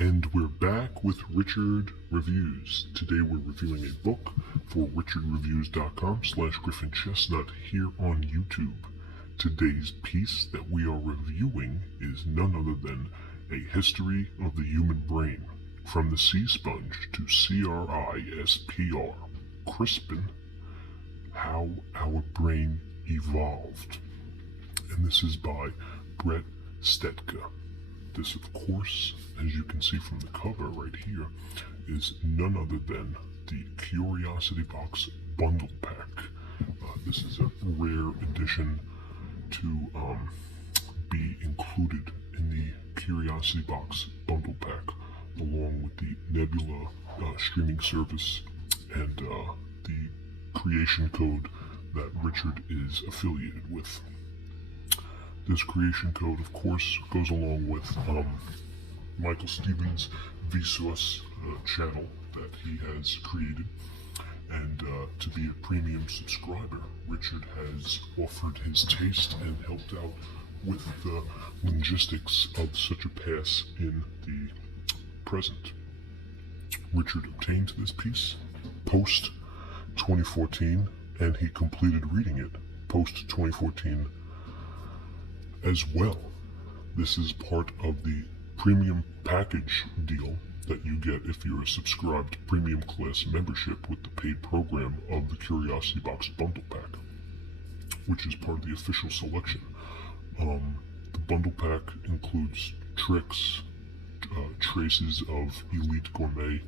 And we're back with Richard Reviews. Today we're reviewing a book for richardreviews.com/GriffinChestnut here on YouTube. Today's piece that we are reviewing is none other than A History of the Human Brain, From the Sea Sponge to CRISPR, Crispin, How Our Brain Evolved. And this is by Bret, Stetka. This, of course, as you can see from the cover right here, is none other than the Curiosity Box Bundle Pack. This is a rare edition to be included in the Curiosity Box Bundle Pack, along with the Nebula streaming service and the creation code that Richard is affiliated with. This creation code, of course, goes along with Michael Stevens' Vsauce channel that he has created. And to be a premium subscriber, Richard has offered his taste and helped out with the logistics of such a pass in the present. Richard obtained this piece post 2014, and he completed reading it post 2014 as well. This is part of the premium package deal that you get if you're a subscribed premium class membership with the paid program of the Curiosity Box Bundle Pack, which is part of the official selection. The bundle pack includes tricks, traces of Elite Gourmet,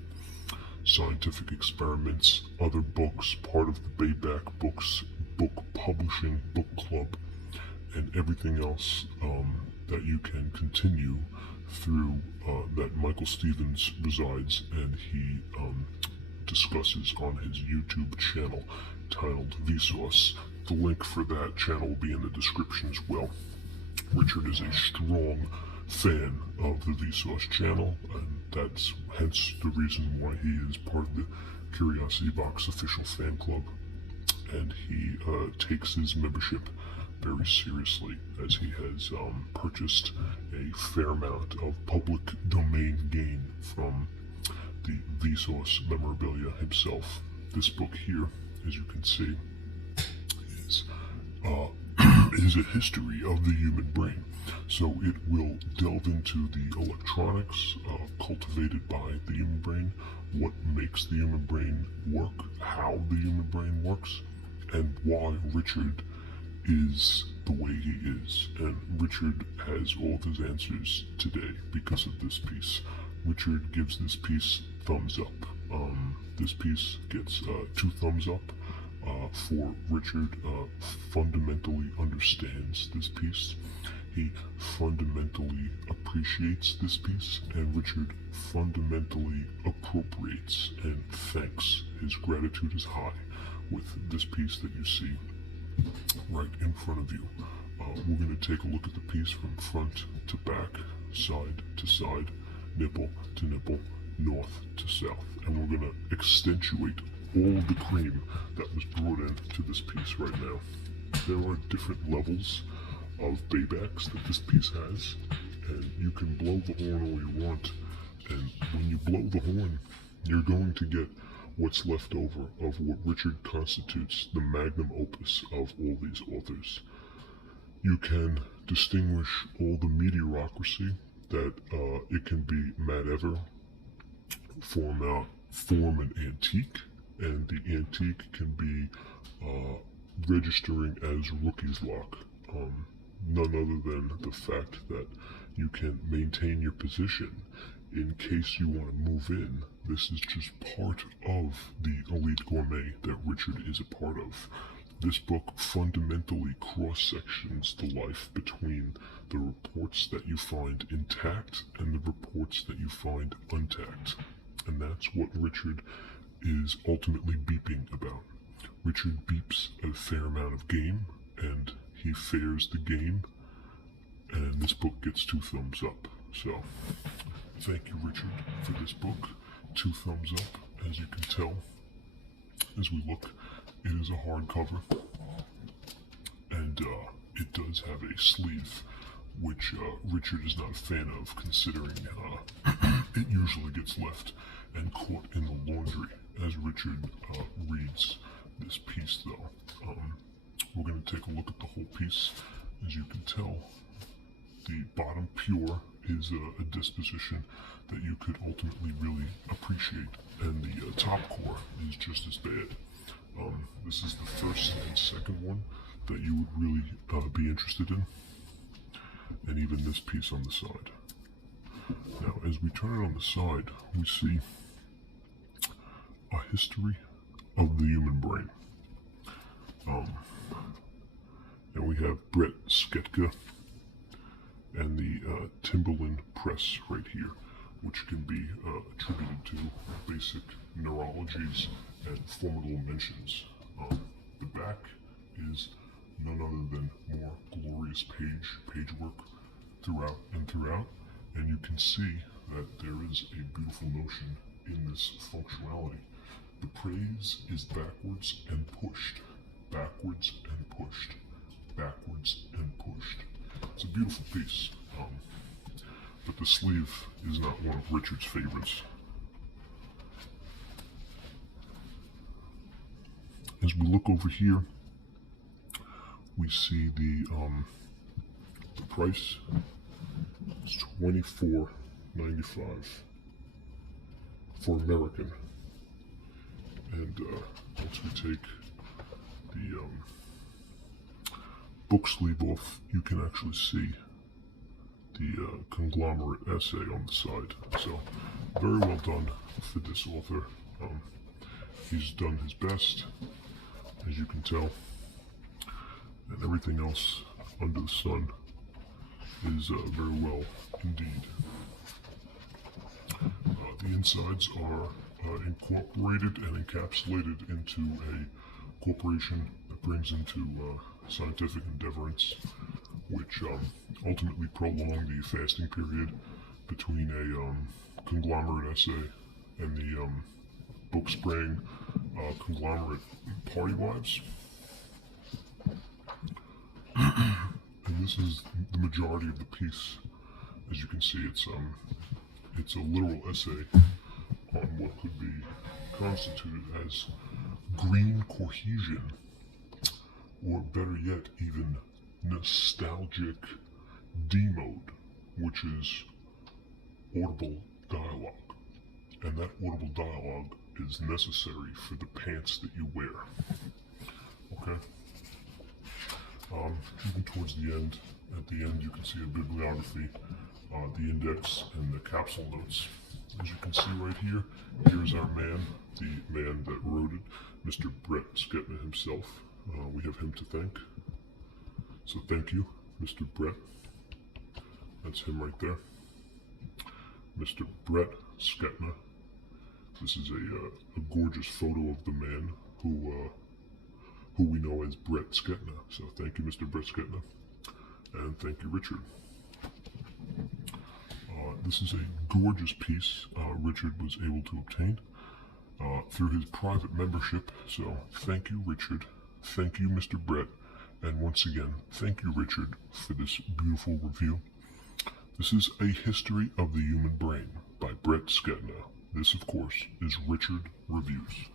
scientific experiments, other books, part of the Bayback Books book publishing book club, and everything else that you can continue through that Michael Stevens resides and he discusses on his YouTube channel titled Vsauce. The link for that channel will be in the description as well. Richard is a strong fan of the Vsauce channel, and that's hence the reason why he is part of the Curiosity Box official fan club, and he takes his membership very seriously, as he has purchased a fair amount of public domain gain from the Vsauce memorabilia himself. This book here, as you can see, is a history of the human brain. So it will delve into the electronics cultivated by the human brain, what makes the human brain work, how the human brain works, and why Richard is the way he is. And Richard has all of his answers today because of this piece. Richard gives this piece thumbs up. This piece gets 2 thumbs up for Richard fundamentally understands this piece. He fundamentally appreciates this piece, and Richard fundamentally appropriates and thanks. His gratitude is high with this piece that you see right in front of you. We're going to take a look at the piece from front to back, side to side, nipple to nipple, north to south, and we're going to accentuate all the cream that was brought into this piece right now. There are different levels of baybacks that this piece has, and you can blow the horn all you want, and when you blow the horn, you're going to get what's left over of what Richard constitutes the magnum opus of all these authors. You can distinguish all the mediocrity that it can be Mad Ever, form an antique, and the antique can be registering as rookie's luck. None other than the fact that you can maintain your position in case you want to move in. This is just part of the Elite Gourmet that Richard is a part of. This book fundamentally cross-sections the life between the reports that you find intact and the reports that you find untact. And that's what Richard is ultimately beeping about. Richard beeps a fair amount of game, and he fares the game, and this book gets 2 thumbs up. So, thank you, Richard, for this book. 2 thumbs up, as you can tell. As we look, it is a hardcover, and it does have a sleeve which Richard is not a fan of, considering it usually gets left and caught in the laundry. As Richard reads this piece, though, we're going to take a look at the whole piece. As you can tell, the bottom pure is a disposition that you could ultimately really appreciate, and the top core is just as bad. This is the first and second one that you would really be interested in, and even this piece on the side. Now, as we turn it on the side, we see a history of the human brain. And we have Bret Stetka and the Timberland Press right here, which can be attributed to basic neurologies and formidable mentions. The back is none other than more glorious page work throughout and throughout, and you can see that there is a beautiful notion in this functionality. The praise is backwards and pushed, backwards and pushed, backwards and pushed. It's a beautiful piece, but the sleeve is not one of Richard's favorites. As we look over here, we see the price is $24.95 for American. And once we take the book sleeve off, you can actually see the conglomerate essay on the side. So, very well done for this author. He's done his best, as you can tell, and everything else under the sun is very well indeed. The insides are incorporated and encapsulated into a corporation that brings into scientific endeavorance, which ultimately prolonged the fasting period between a conglomerate essay and the book spraying conglomerate party wives. And this is the majority of the piece. As you can see, it's a literal essay on what could be constituted as green cohesion, or better yet, even nostalgic D-mode, which is audible dialogue. And that audible dialogue is necessary for the pants that you wear. Okay? Even towards the end, at the end you can see a bibliography, the index, and the capsule notes. As you can see right here, here's our man, the man that wrote it, Mr. Bret Stetka himself. We have him to thank. So thank you, Mr. Bret. That's him right there. Mr. Bret Stetka. This is a gorgeous photo of the man who we know as Bret Stetka. So thank you, Mr. Bret Stetka. And thank you, Richard. This is a gorgeous piece Richard was able to obtain through his private membership. So thank you, Richard. Thank you, Mr. Bret. And once again, thank you, Richard, for this beautiful review. This is A History of the Human Brain by Bret Stetka. This, of course, is Richard Reviews.